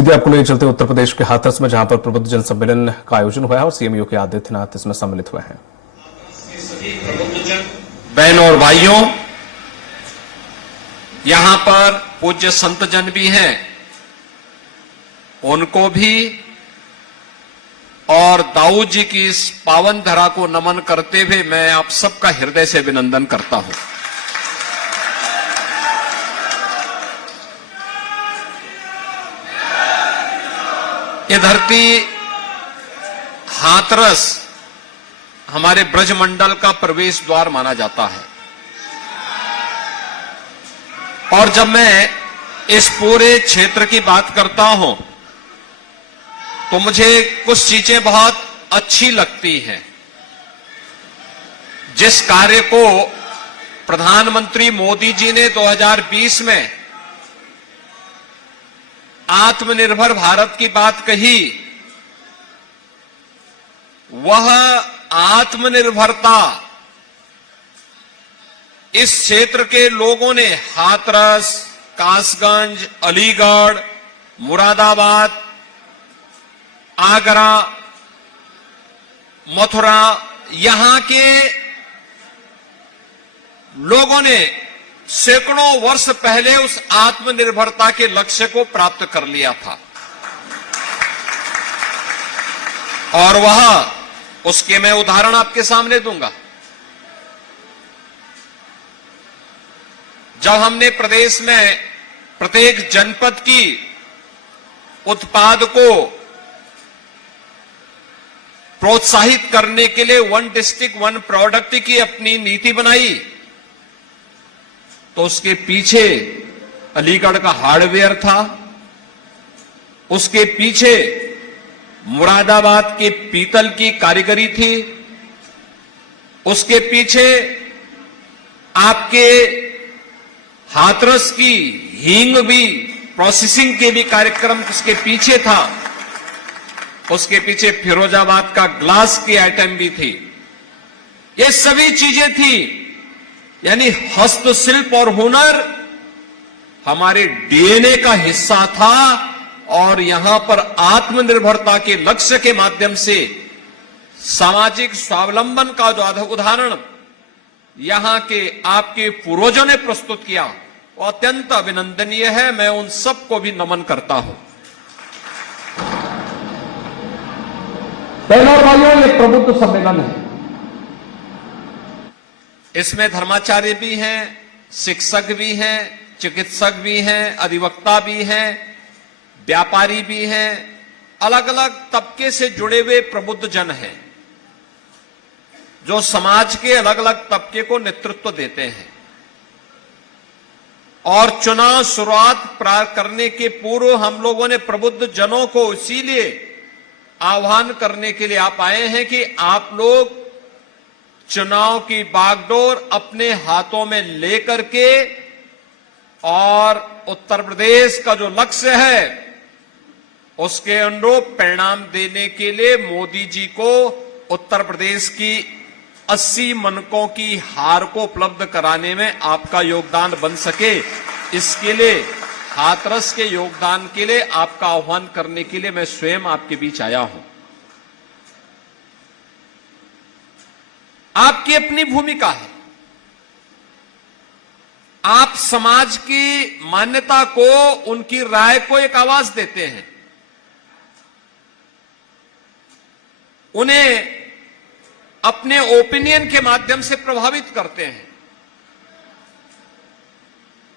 सीधे आपको ले चलते उत्तर प्रदेश के हाथरस में, जहां पर प्रबुद्ध जन सम्मेलन का आयोजन हुआ है और सीएम योगी आदित्यनाथ इसमें सम्मिलित हुए हैं। सभी प्रबुद्धजन बहन और भाइयों, यहां पर पूज्य संत जन भी हैं, उनको भी और दाऊद जी की इस पावन धरा को नमन करते हुए मैं आप सबका हृदय से अभिनंदन करता हूं। ये धरती हाथरस हमारे ब्रजमंडल का प्रवेश द्वार माना जाता है और जब मैं इस पूरे क्षेत्र की बात करता हूं तो मुझे कुछ चीजें बहुत अच्छी लगती हैं। जिस कार्य को प्रधानमंत्री मोदी जी ने 2020 में आत्मनिर्भर भारत की बात कही, वह आत्मनिर्भरता इस क्षेत्र के लोगों ने हाथरस, कासगंज, अलीगढ़, मुरादाबाद, आगरा, मथुरा, यहां के लोगों ने सैकड़ों वर्ष पहले उस आत्मनिर्भरता के लक्ष्य को प्राप्त कर लिया था और वह उसके मैं उदाहरण आपके सामने दूंगा। जब हमने प्रदेश में प्रत्येक जनपद की उत्पाद को प्रोत्साहित करने के लिए वन डिस्ट्रिक्ट वन प्रोडक्ट की अपनी नीति बनाई, तो उसके पीछे अलीगढ़ का हार्डवेयर था, उसके पीछे मुरादाबाद के पीतल की कारीगरी थी, उसके पीछे आपके हाथरस की हींग भी प्रोसेसिंग के भी कार्यक्रम उसके पीछे था, उसके पीछे फिरोजाबाद का ग्लास की आइटम भी थी। ये सभी चीजें थी, यानी हस्तशिल्प और हुनर हमारे डीएनए का हिस्सा था और यहां पर आत्मनिर्भरता के लक्ष्य के माध्यम से सामाजिक स्वावलंबन का जो उदाहरण यहां के आपके पूर्वजों ने प्रस्तुत किया, वो अत्यंत अभिनंदनीय है। मैं उन सबको भी नमन करता हूं। बहनों और भाइयों, ये प्रबुद्ध सम्मेलन है। इसमें धर्माचार्य भी हैं, शिक्षक भी हैं, चिकित्सक भी हैं, अधिवक्ता भी हैं, व्यापारी भी हैं, अलग अलग तबके से जुड़े हुए प्रबुद्ध जन हैं जो समाज के अलग अलग तबके को नेतृत्व देते हैं। और चुनाव शुरुआत करने के पूर्व हम लोगों ने प्रबुद्ध जनों को इसीलिए आह्वान करने के लिए आप आए हैं कि आप लोग चुनाव की बागडोर अपने हाथों में लेकर के और उत्तर प्रदेश का जो लक्ष्य है उसके अनुरूप परिणाम देने के लिए मोदी जी को उत्तर प्रदेश की 80 मनकों की हार को उपलब्ध कराने में आपका योगदान बन सके, इसके लिए हाथरस के योगदान के लिए आपका आह्वान करने के लिए मैं स्वयं आपके बीच आया हूं। आपकी अपनी भूमिका है, आप समाज की मान्यता को, उनकी राय को एक आवाज देते हैं, उन्हें अपने ओपिनियन के माध्यम से प्रभावित करते हैं,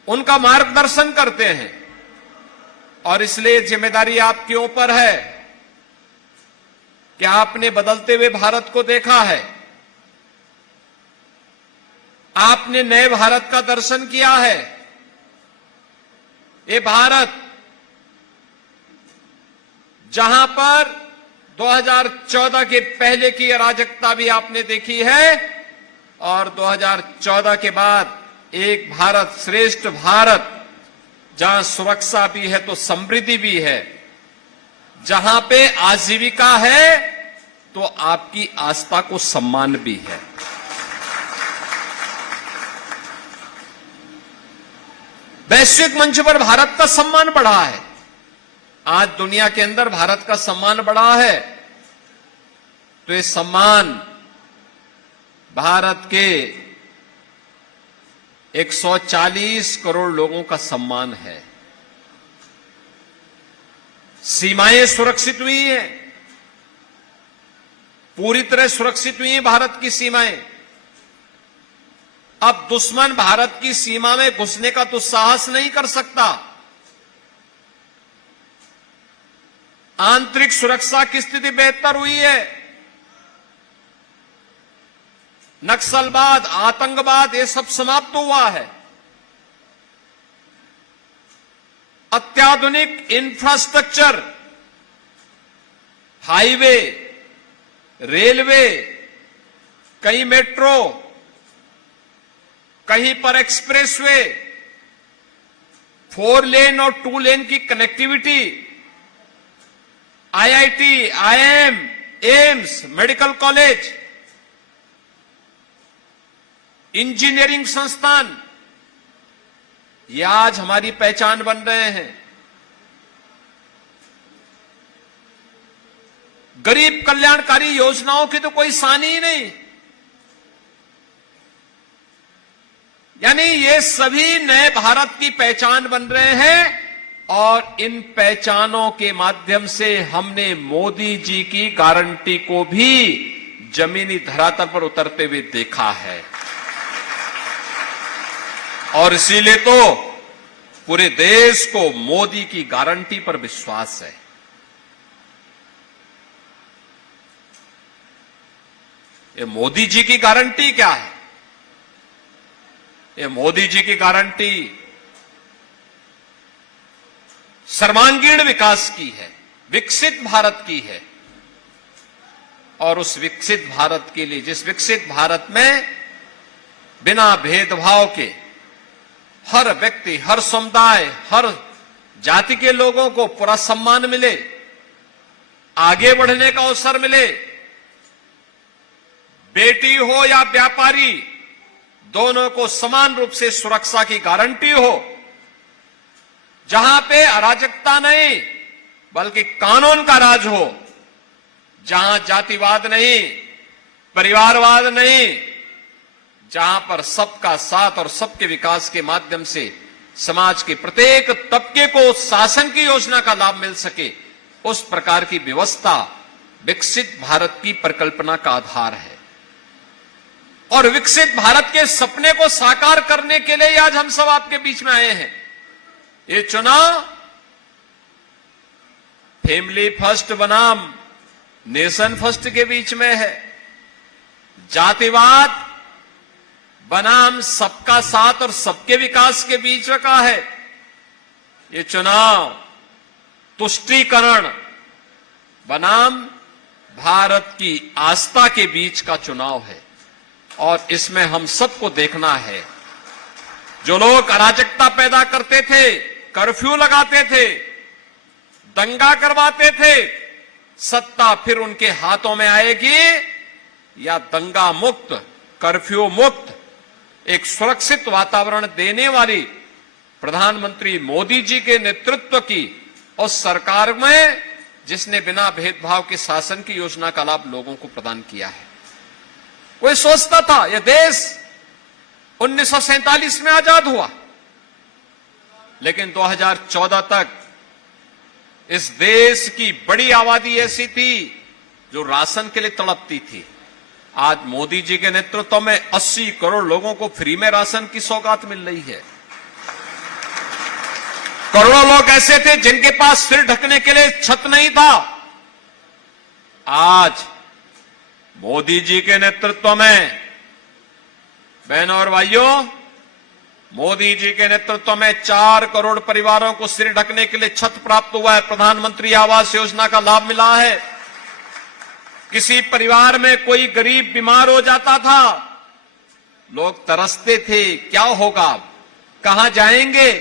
उनका मार्गदर्शन करते हैं और इसलिए जिम्मेदारी आपके ऊपर है कि आपने बदलते हुए भारत को देखा है, आपने नए भारत का दर्शन किया है। ये भारत जहां पर 2014 के पहले की अराजकता भी आपने देखी है और 2014 के बाद एक भारत श्रेष्ठ भारत, जहां सुरक्षा भी है तो समृद्धि भी है, जहां पे आजीविका है तो आपकी आस्था को सम्मान भी है। वैश्विक मंच पर भारत का सम्मान बढ़ा है। आज दुनिया के अंदर भारत का सम्मान बढ़ा है, तो ये सम्मान भारत के 140 करोड़ लोगों का सम्मान है। सीमाएं सुरक्षित हुई हैं, पूरी तरह सुरक्षित हुई हैं भारत की सीमाएं। अब दुश्मन भारत की सीमा में घुसने का दुस्साहस नहीं कर सकता। आंतरिक सुरक्षा की स्थिति बेहतर हुई है। नक्सलवाद, आतंकवाद, ये सब समाप्त हुआ है। अत्याधुनिक इंफ्रास्ट्रक्चर, हाईवे, रेलवे, कहीं मेट्रो, कहीं पर एक्सप्रेसवे, 4 लेन और 2 लेन की connectivity, IIT, IIM, AIIMS, medical college, engineering संस्थान, ये आज हमारी पहचान बन रहे हैं। गरीब कल्याणकारी योजनाओं की तो कोई सानी ही नहीं। यानी ये सभी नए भारत की पहचान बन रहे हैं, और इन पहचानों के माध्यम से हमने मोदी जी की गारंटी को भी जमीनी धरातल पर उतरते हुए देखा है। और इसीलिए तो पूरे देश को मोदी की गारंटी पर विश्वास है। ये मोदी जी की गारंटी क्या है? ये मोदी जी की गारंटी सर्वांगीण विकास की है, विकसित भारत की है। और उस विकसित भारत के लिए, जिस विकसित भारत में बिना भेदभाव के हर व्यक्ति, हर समुदाय, हर जाति के लोगों को पूरा सम्मान मिले, आगे बढ़ने का अवसर मिले, बेटी हो या व्यापारी, दोनों को समान रूप से सुरक्षा की गारंटी हो, जहां पे अराजकता नहीं बल्कि कानून का राज हो, जहां जातिवाद नहीं, परिवारवाद नहीं, जहां पर सबका साथ और सबके विकास के माध्यम से समाज के प्रत्येक तबके को शासन की योजना का लाभ मिल सके, उस प्रकार की व्यवस्था विकसित भारत की परिकल्पना का आधार है। और विकसित भारत के सपने को साकार करने के लिए आज हम सब आपके बीच में आए हैं। ये चुनाव फैमिली फर्स्ट बनाम नेशन फर्स्ट के बीच में है, जातिवाद बनाम सबका साथ और सबके विकास के बीच का है। ये चुनाव तुष्टीकरण बनाम भारत की आस्था के बीच का चुनाव है। और इसमें हम सबको देखना है, जो लोग अराजकता पैदा करते थे, कर्फ्यू लगाते थे, दंगा करवाते थे, सत्ता फिर उनके हाथों में आएगी या दंगा मुक्त, कर्फ्यू मुक्त एक सुरक्षित वातावरण देने वाली प्रधानमंत्री मोदी जी के नेतृत्व की उस सरकार में, जिसने बिना भेदभाव के शासन की योजना का लाभ लोगों को प्रदान किया है। कोई सोचता था यह देश 1947 में आजाद हुआ, लेकिन 2014 तक इस देश की बड़ी आबादी ऐसी थी जो राशन के लिए तड़पती थी। आज मोदी जी के नेतृत्व में 80 करोड़ लोगों को फ्री में राशन की सौगात मिल रही है। करोड़ों लोग ऐसे थे जिनके पास सिर ढकने के लिए छत नहीं था। आज मोदी जी के नेतृत्व में, बहनों और भाइयों, मोदी जी के नेतृत्व में 4 करोड़ परिवारों को सिर ढकने के लिए छत प्राप्त हुआ है। प्रधानमंत्री आवास योजना का लाभ मिला है। किसी परिवार में कोई गरीब बीमार हो जाता था, लोग तरसते थे, क्या होगा, कहां जाएंगे,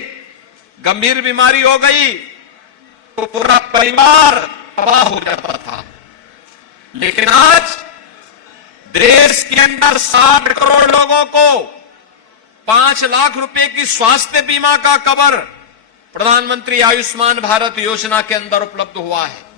गंभीर बीमारी हो गई तो पूरा परिवार तबाह हो जाता था। लेकिन आज देश के अंदर 60 करोड़ लोगों को 5 लाख रुपए की स्वास्थ्य बीमा का कवर प्रधानमंत्री आयुष्मान भारत योजना के अंदर उपलब्ध हुआ है।